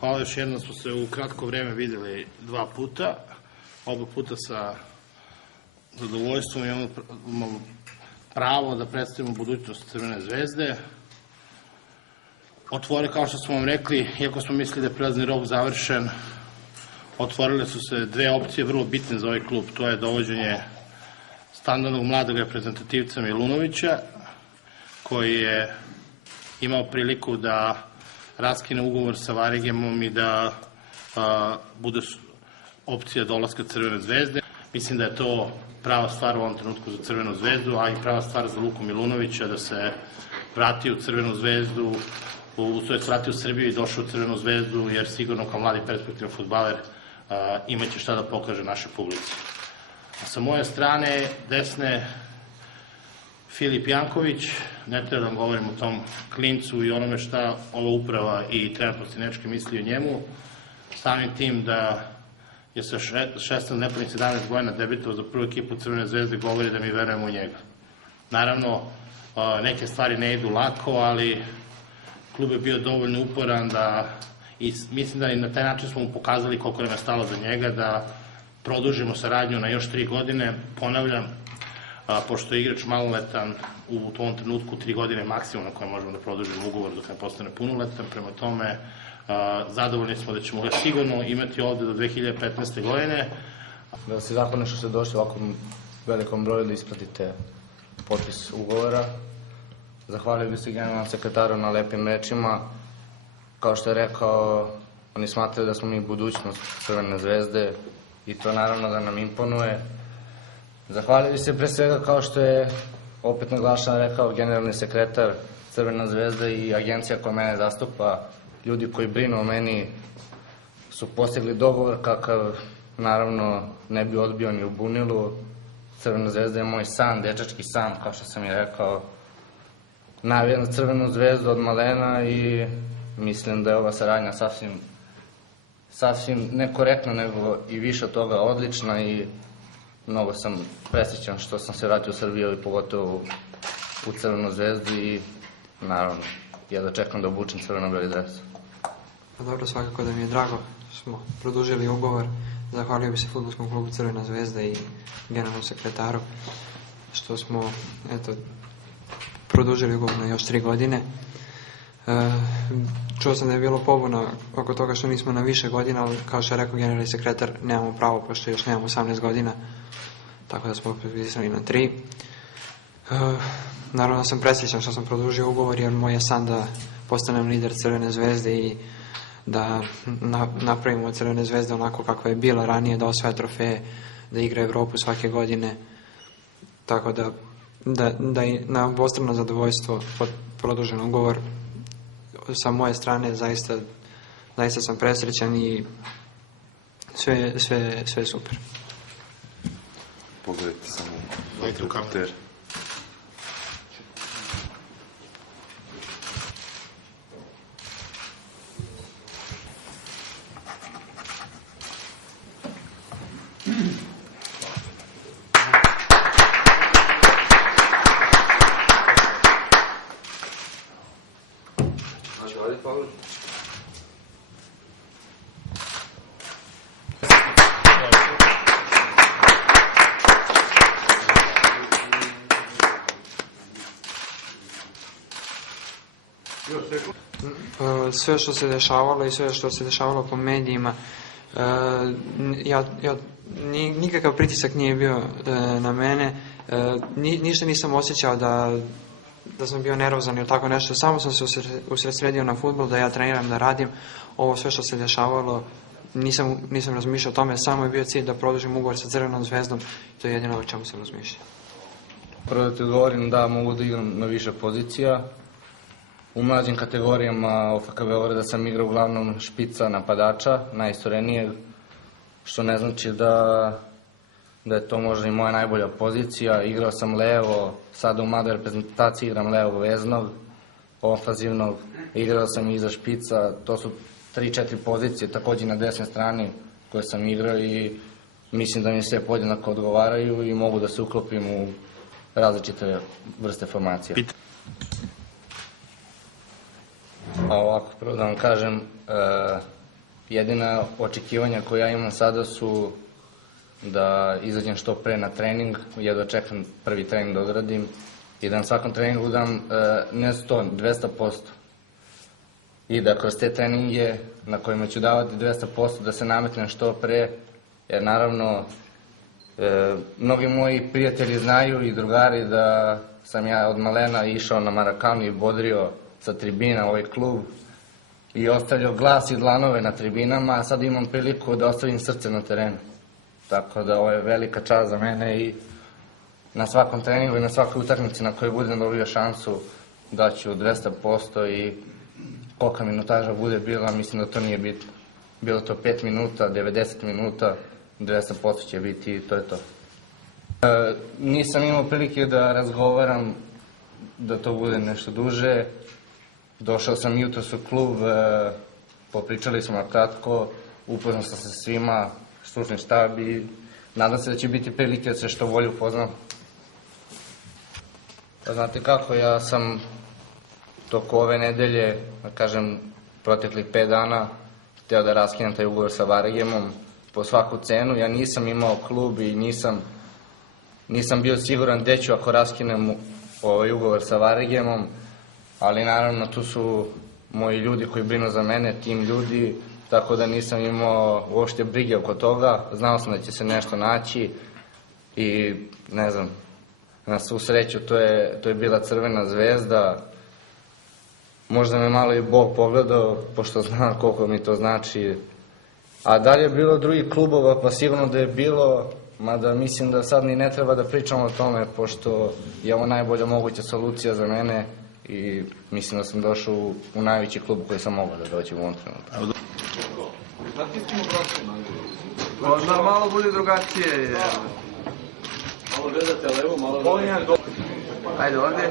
Hvala, još jednom smo se u kratko vreme videli 2 puta, oba puta sa zadovoljstvom. Imamo pravo da predstavimo budućnost Crvene zvezde. Kao što smo vam rekli, iako smo mislili da je prelazni rok završen, otvorile su se 2 opcije vrlo bitne za ovaj klub. To je dovođenje standardnog mladog reprezentativca Milunovića, koji je imao priliku da raskine ugovor sa Varigemom i da bude opcija dolaska Crvene zvezde. Mislim da je to prava stvar u ovom trenutku za Crvenu zvezdu, a i prava stvar za Luku Milunovića da se vrati u Crvenu zvezdu, vrati u Srbiju i došao u Crvenu zvezdu, jer sigurno kao mladi perspektivan fudbaler imaće šta da pokaže našoj publici. Sa moje strane desne, Filip Janković, ne treba da vam govorim o tom klincu i onome šta ova uprava i trener Postinečki misli o njemu, samim tim da je sa 16, nepunih 17 godina debitovao za prvu ekipu Crvene zvezde, govori da mi verujemo u njega. Naravno, neke stvari ne idu lako, ali klub je bio dovoljno uporan i mislim da i na taj način smo mu pokazali koliko nam je stalo za njega, da produžimo saradnju na još 3 godine. Ponavljam, pošto je igrač maloletan, u tom trenutku 3 godine maksimum na koje možemo da produžimo ugovor dok ne postane punoletan. Prema tome, zadovoljni smo da ćemo ga sigurno imati ovde do 2015. godine. Da se zahvalno što ste došli u ovakvom velikom broju da ispratite potpis ugovora. Zahvalio bih se generalnom sekretaru na lepim rečima. Kao što je rekao, oni smatraju da smo mi budućnost Crvene zvezde i to naravno da nam imponuje. Zahvalio bih se pre svega, kao što je opet naglašeno rekao generalni sekretar Crvena zvezda i agencija koja mene zastupa, ljudi koji brinu o meni su postigli dogovor kakav naravno ne bi odbio ni u bunilu. Crvena zvezda je moj san, dečački san, kao što sam i rekao. Navijam za Crvenu zvezdu od malena i mislim da je ova saradnja sasvim nekorektna, nego i više od toga odlična i mnogo sam presrećan što sam se vratio u Srbiju i pogotovo u Crvenu zvezdu i naravno ja da čekam da obučem crveno-beli dres. Dobro, svakako da mi je drago što smo produžili ugovor. Zahvalio bi se fudbalskom klubu Crvena zvezda i generalnom sekretaru što smo produžili ugovor na još 3 godine. Čuo sam da je bilo pobuna oko toga što nismo na više godina, ali kao što je rekao generalni sekretar, nemamo pravo pošto još nemamo 18 godina, tako da smo prepisali na 3. Naravno sam presrećan što sam produžio ugovor, jer moj je san da postanem lider Crvene zvezde i da napravimo Crvene zvezde onako kakva je bila ranije, da osvaja trofeje, da igra Evropu svake godine, tako da i na obostrano zadovoljstvo produžen ugovor. Sa moje strane zaista sam presrećan i sve je super. Pogledajte samo u kameru. Sve što se dešavalo i sve što se dešavalo po medijima, nikakav pritisak nije bio na mene, ništa nisam osjećao da sam bio nervozan ili tako nešto, samo sam se usredsredio na fudbal, da ja treniram, da radim. Ovo sve što se dešavalo, nisam razmišljao o tome, samo je bio cilj da produžim ugovor sa Crvenom zvezdom, to je jedino o čemu sam razmišljao. Prvo da ti odgovorim da mogu da igram na više pozicija. U mlađim kategorijama OFK Beograda sam igrao uglavnom špica napadača, najistorenijeg, što ne znači da je to možda i moja najbolja pozicija. Igrao sam levo, sada u mladoj reprezentaciji igram levo veznog, ofanzivnog, igrao sam iza špica, to su 3-4 pozicije takođe na desnoj strani koje sam igrao i mislim da mi sve podjednako odgovaraju i mogu da se uklopim različite vrste formacija. Ovako, prvo da vam kažem, jedina očekivanja koje ja imam sada su da izađem što pre na trening, jedva čekam prvi trening da odradim i da na svakom treningu dam ne 100, 200%. I da kroz te treninge na kojima ću davati 200% da se nametnem što pre, jer naravno mnogi moji prijatelji znaju i drugari da sam ja od malena išao na Marakanu i bodrio sa tribina ovaj klub i ostavljao glas i dlanove na tribinama, a sad imam priliku da ostavim srce na terenu. Tako da ovo je velika čast za mene i na svakom treningu i na svakoj utakmici na kojoj budem dobio šansu daću 200% i kolika minutaža bude bila, mislim da to nije bitno. Bilo to 5 minuta, 90 minuta, 200% će biti i to je to. Nisam imao prilike da razgovaram da to bude nešto duže. Došao sam jutros u klub, popričali smo kratko, upoznao sam se svima, stručni štab i nadam se da će biti prilike da se što bolje upoznam. Znate kako, ja sam toko ove nedelje, da kažem, proteklih 5 dana, hteo da raskinem taj ugovor sa Varegemom po svaku cenu. Ja nisam imao klub i nisam bio siguran gde ću ako raskinem ovaj ugovor sa Varegemom, ali naravno tu su moji ljudi koji brinu za mene, tim ljudi, tako da nisam imao uopšte brige oko toga. Znao sam da će se nešto naći i ne znam, na svu sreću to je bila Crvena zvezda. Možda me malo i Bog pogledao, pošto znam koliko mi to znači. A dalje je bilo drugih klubova, pa sigurno da je bilo, mada mislim da sad ni ne treba da pričamo o tome, pošto je ovo najbolja moguća solucija za mene i mislim da sam došao u najveći klub koji sam mogao da dođem u ovom trenutku. Da malo bude drugačije. Malo gledate levo, malo... Ajde ovdje.